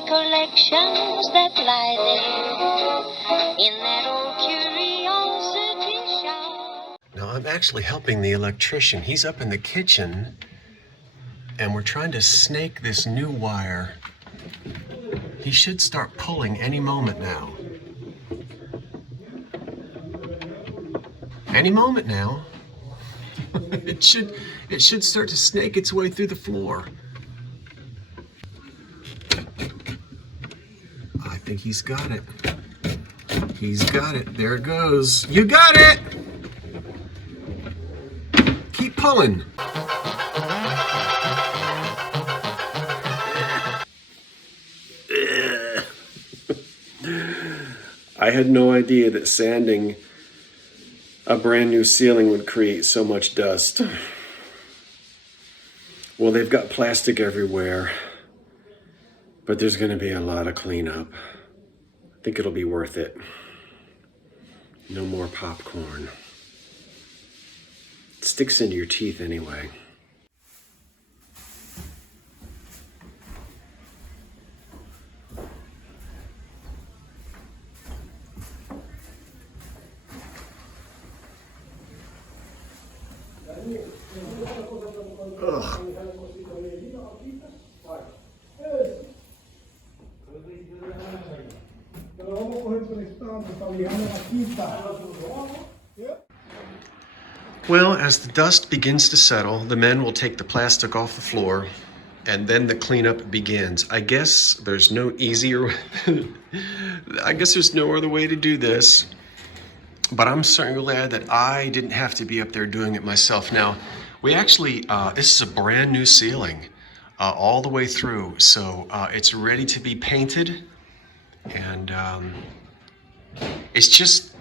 recollections that lie there in that old curiosity shop. Now I'm actually helping the electrician. He's up in the kitchen and we're trying to snake this new wire. He should start pulling any moment now. Any moment now. It should start to snake its way through the floor. I think he's got it. He's got it. There it goes. You got it! Keep pulling. I had no idea that sanding a brand new ceiling would create so much dust. Well, they've got plastic everywhere, but there's going to be a lot of cleanup. I think it'll be worth it. No more popcorn. It sticks into your teeth anyway. Ugh. Well, as the dust begins to settle, the men will take the plastic off the floor and then the cleanup begins. I guess there's no easier, I guess there's no other way to do this, but I'm certainly glad that I didn't have to be up there doing it myself. Now, we actually, this is a brand new ceiling all the way through, so it's ready to be painted, and it's just,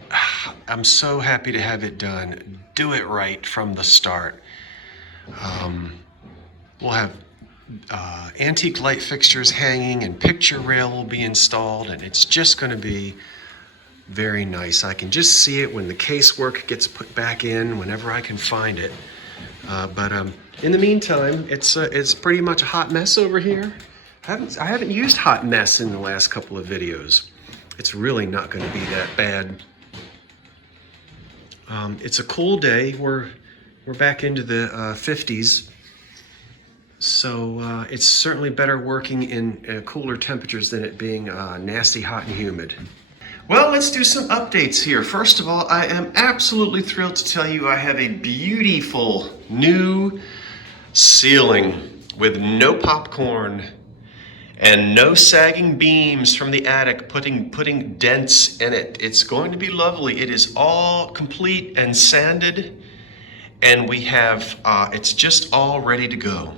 I'm so happy to have it done. Do it right from the start. We'll have antique light fixtures hanging and picture rail will be installed, and it's just going to be very nice. I can just see it when the casework gets put back in, whenever I can find it. But in the meantime, it's pretty much a hot mess over here. I haven't used hot mess in the last couple of videos. It's really not going to be that bad. It's a cool day. We're back into the 50s, so it's certainly better working in cooler temperatures than it being nasty, hot, and humid. Well, let's do some updates here. First of all, I am absolutely thrilled to tell you I have a beautiful new ceiling with no popcorn and no sagging beams from the attic putting dents in it. It's going to be lovely. It is all complete and sanded, and we have, it's just all ready to go.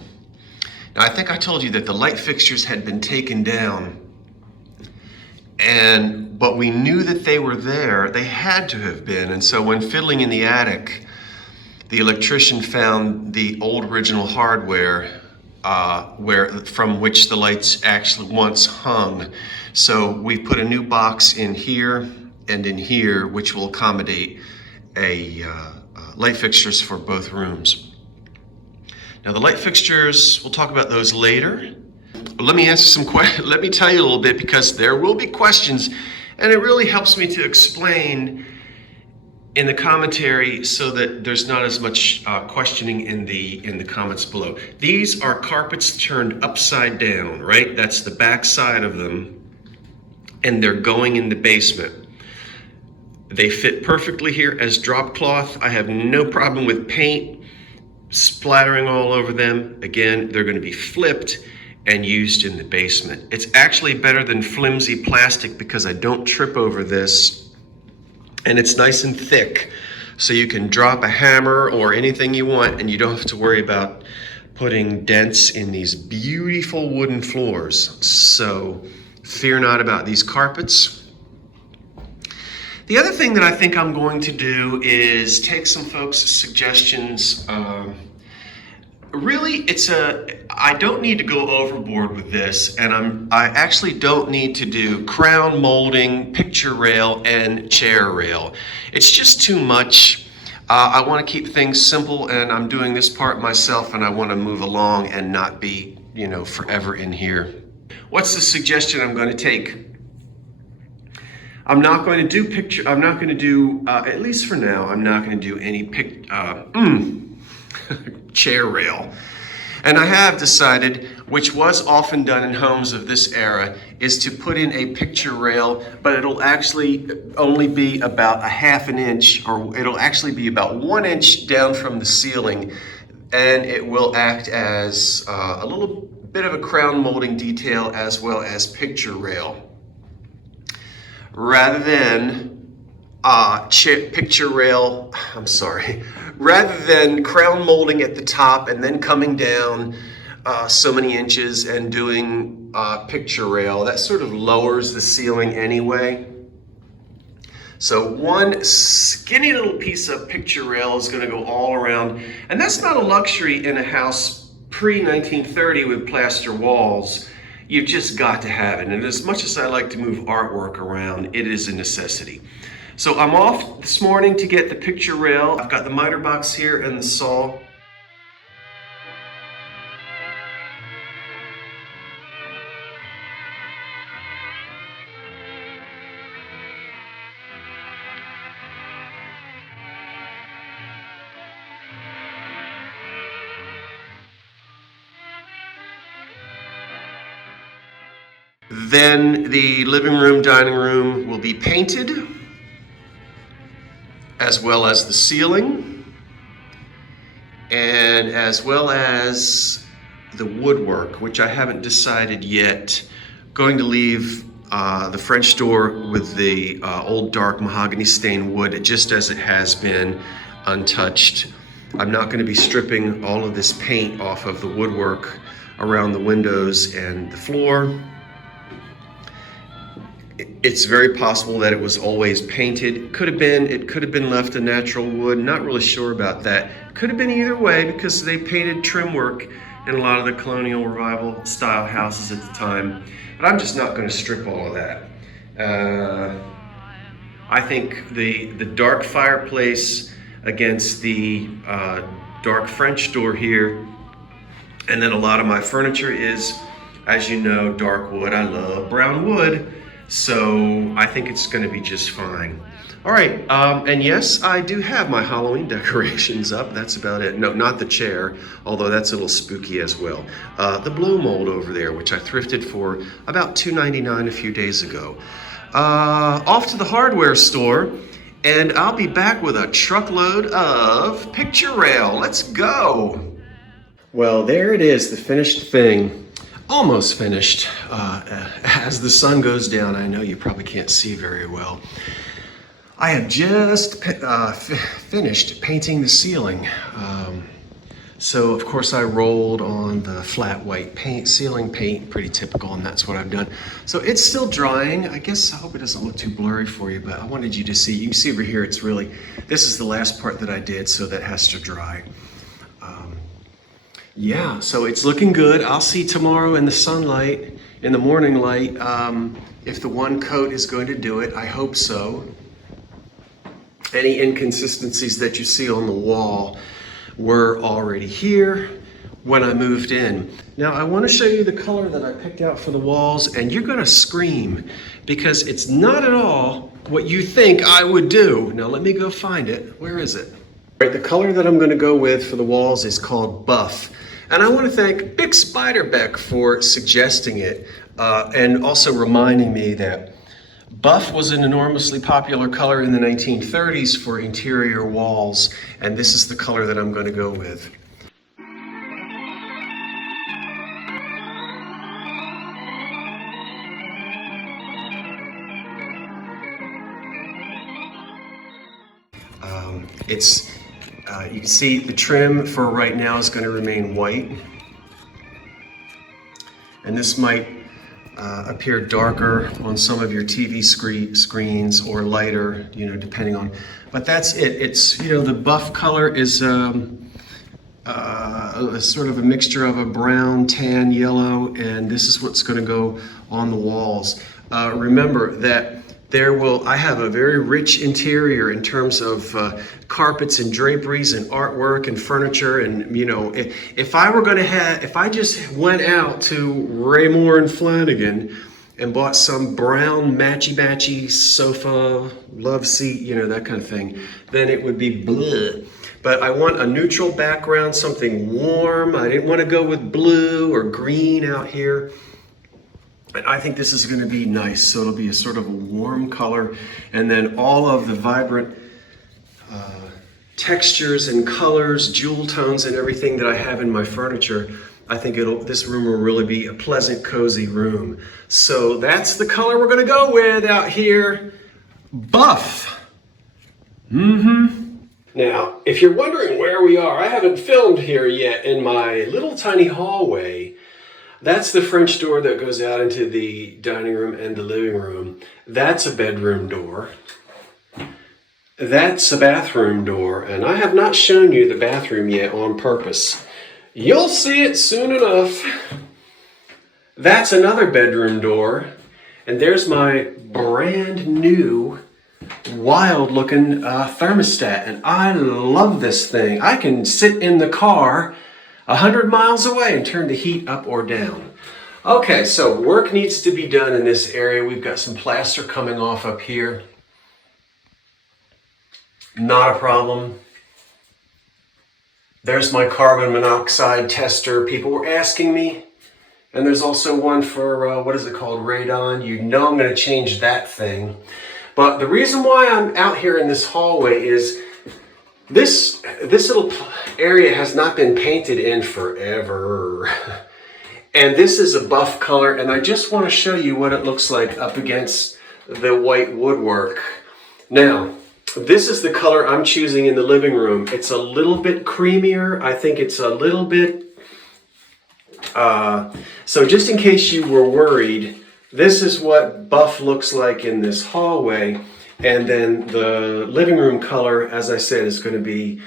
Now, I think I told you that the light fixtures had been taken down, but we knew that they were there. They had to have been, and so when fiddling in the attic, the electrician found the old original hardware from which the lights actually once hung. So we put a new box in here and in here, which will accommodate light fixtures for both rooms. Now the light fixtures, we'll talk about those later. But let me answer some questions. Let me tell you a little bit, because there will be questions, and it really helps me to explain in the commentary so that there's not as much questioning in the comments below. These are carpets turned upside down, right? That's the back side of them, and they're going in the basement. They fit perfectly here as drop cloth. I have no problem with paint splattering all over them. Again, they're going to be flipped and used in the basement. It's actually better than flimsy plastic because I don't trip over this, and it's nice and thick, so you can drop a hammer or anything you want and you don't have to worry about putting dents in these beautiful wooden floors. So fear not about these carpets. The other thing that I think I'm going to do is take some folks' suggestions. Really, I don't need to go overboard with this, and I actually don't need to do crown molding, picture rail, and chair rail. It's just too much. I want to keep things simple, and I'm doing this part myself, and I want to move along and not be, forever in here. What's the suggestion I'm going to take? I'm not going to do at least for now, I'm not going to do any chair rail. And I have decided, which was often done in homes of this era, is to put in a picture rail, but it'll actually only be about a half an inch, or it'll actually be about 1 inch down from the ceiling, and it will act as a little bit of a crown molding detail as well as picture rail. Rather than rather than crown molding at the top and then coming down so many inches and doing picture rail, that sort of lowers the ceiling anyway. So one skinny little piece of picture rail is going to go all around, and that's not a luxury in a house pre-1930 with plaster walls. You've just got to have it, and as much as I like to move artwork around, it is a necessity. So I'm off this morning to get the picture rail. I've got the miter box here and the saw. Then the living room, dining room will be painted, as well as the ceiling, and as well as the woodwork, which I haven't decided yet. Going to leave the French door with the old dark mahogany stained wood just as it has been, untouched. I'm not going to be stripping all of this paint off of the woodwork around the windows and the floor. It's very possible that it was always painted. It could have been left a natural wood. Not really sure about that. Could have been either way because they painted trim work in a lot of the colonial revival style houses at the time. But I'm just not going to strip all of that. I think the dark fireplace against the dark French door here, and then a lot of my furniture is, as you know, dark wood. I love brown wood. So I think it's going to be just fine. All right, and yes, I do have my Halloween decorations up. That's about it. No, not the chair, although that's a little spooky as well. The blow mold over there, which I thrifted for about $2.99 a few days ago. Off to the hardware store, and I'll be back with a truckload of picture rail. Let's go. Well, there it is, the finished thing. Almost finished. As the sun goes down, I know you probably can't see very well. I have just finished painting the ceiling. So of course I rolled on the flat white paint, ceiling paint, pretty typical, and that's what I've done. So it's still drying. I guess, I hope it doesn't look too blurry for you, but I wanted you to see. You can see over here, this is the last part that I did, so that has to dry. Yeah, so it's looking good. I'll see tomorrow in the sunlight, in the morning light, if the one coat is going to do it. I hope so. Any inconsistencies that you see on the wall were already here when I moved in. Now I want to show you the color that I picked out for the walls, and you're going to scream because it's not at all what you think I would do. Now let me go find it. Where is it? All right, the color that I'm going to go with for the walls is called Buff. And I want to thank Big Spiderbeck for suggesting it and also reminding me that Buff was an enormously popular color in the 1930s for interior walls, and this is the color that I'm going to go with. You can see the trim for right now is going to remain white, and this might appear darker on some of your TV screens or lighter, depending on, but that's it. It's, the buff color is sort of a mixture of a brown, tan, yellow, and this is what's going to go on the walls. Remember that I have a very rich interior in terms of carpets and draperies and artwork and furniture. And, you know, if I just went out to Raymore and Flanagan and bought some brown matchy-matchy sofa, love seat, you know, that kind of thing, then it would be bleh. But I want a neutral background, something warm. I didn't want to go with blue or green out here. And I think this is going to be nice. So it'll be a sort of a warm color. And then all of the vibrant textures and colors, jewel tones and everything that I have in my furniture, I think this room will really be a pleasant, cozy room. So that's the color we're going to go with out here. Buff. Now, if you're wondering where we are, I haven't filmed here yet in my little tiny hallway. That's the French door that goes out into the dining room and the living room. That's a bedroom door. That's a bathroom door, and I have not shown you the bathroom yet on purpose. You'll see it soon enough. That's another bedroom door, and there's my brand new wild looking thermostat, and I love this thing. I can sit in the car 100 miles away and turn the heat up or down. Okay, so work needs to be done in this area. We've got some plaster coming off up here. Not a problem. There's my carbon monoxide tester. People were asking me. And there's also one for, what is it called, radon. You know I'm going to change that thing. But the reason why I'm out here in this hallway is this little area has not been painted in forever. And this is a buff color, and I just want to show you what it looks like up against the white woodwork. Now, this is the color I'm choosing in the living room. It's a little bit creamier. I think it's a little bit... so just in case you were worried, this is what buff looks like in this hallway. And then the living room color, as I said, is going to be,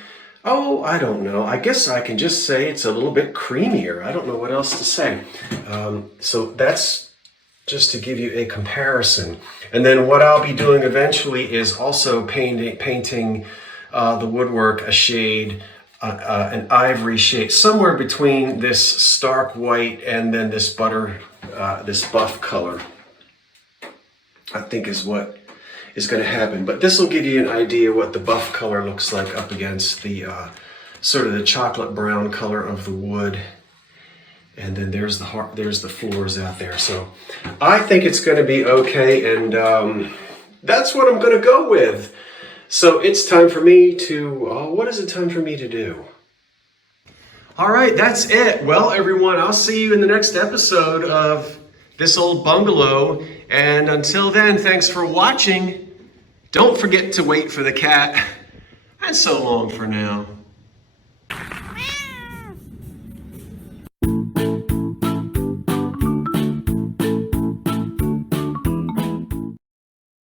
oh, I don't know. I guess I can just say it's a little bit creamier. I don't know what else to say. So that's just to give you a comparison. And then what I'll be doing eventually is also painting the woodwork a shade, an ivory shade, somewhere between this stark white and then this this buff color, I think is what is going to happen. But this will give you an idea what the buff color looks like up against the sort of the chocolate brown color of the wood. And then there's the floors out there. So I think it's going to be okay, and that's what I'm going to go with. So it's time for me to, what is it time for me to do? All right, that's it. Well, everyone, I'll see you in the next episode of This Old Bungalow. And until then, thanks for watching. Don't forget to wait for the cat. And so long for now.